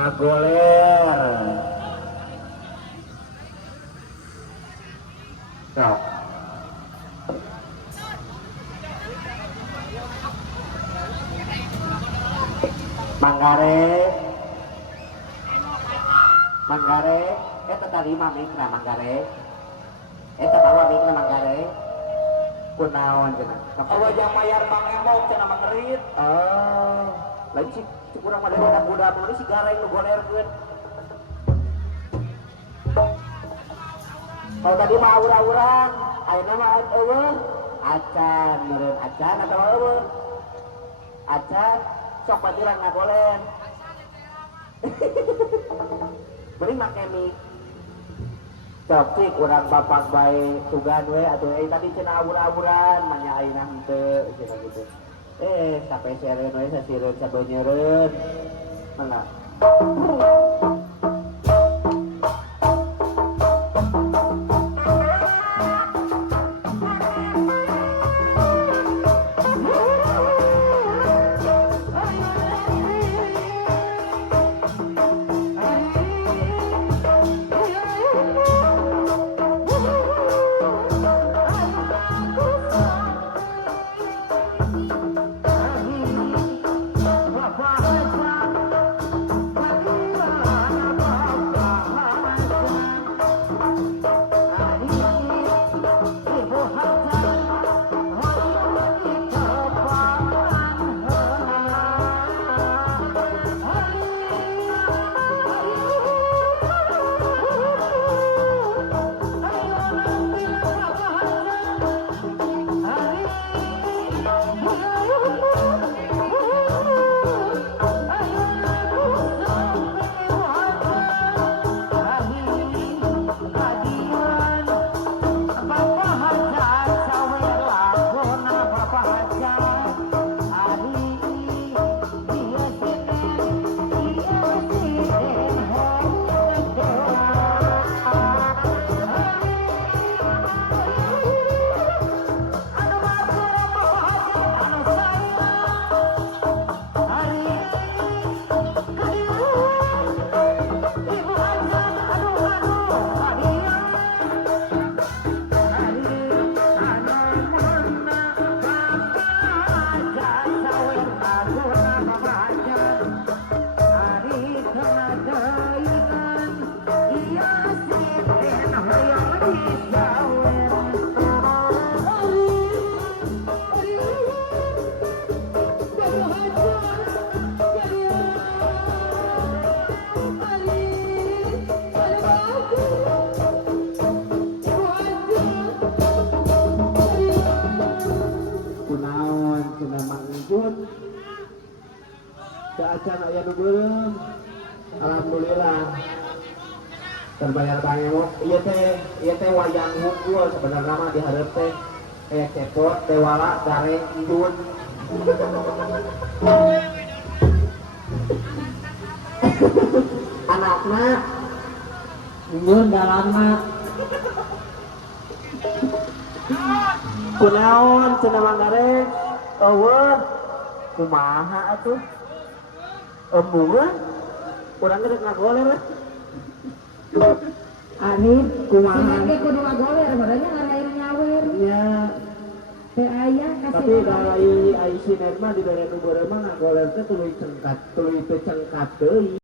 ngagoler. Sok. Manggare, eta tadi mamingna manggare. Eta bawa mingna manggare. Kunaon cenah. Wajah mayar Mang Emok cenah mangerit. Oh, lain si kurang mah dari budak nu si gareng nu golerkeun. Kalau tadi mah aura-urang, ayeuna mah eueuh. Acan, meureun acan atau eueuh. Acan sok batirang ngagoler. Beri make mie. Sok cik urang bapak bae tugan we atuh tadi cenah aura-auran manya ayeuna henteu cenah gitu. Sampai seren we sasireun sabeunyereun. Mangga. Kunaon cenah Mang Enjut. Acan aya nu beureum. Alhamdulillah. Terbayar Bang Emok. Ieu teh wayang hungkul sebenarnya mah di hareup teh aya cepot, dewala, gareng, indun. Anakna indun dalamna. Kunaon cenah Manggare? Eueuh. Kumaha atuh? Embungan? Urang geus ngagoler. Ani kumaha? Ge kudu ngagoler, badannya ngarain nyawer. Ya. Teh aya kasih. Tapi kalau ai sinet mah di bere nu beureum mah ngagoler teh tuluy cengkat, tuluy teu cengkat deui.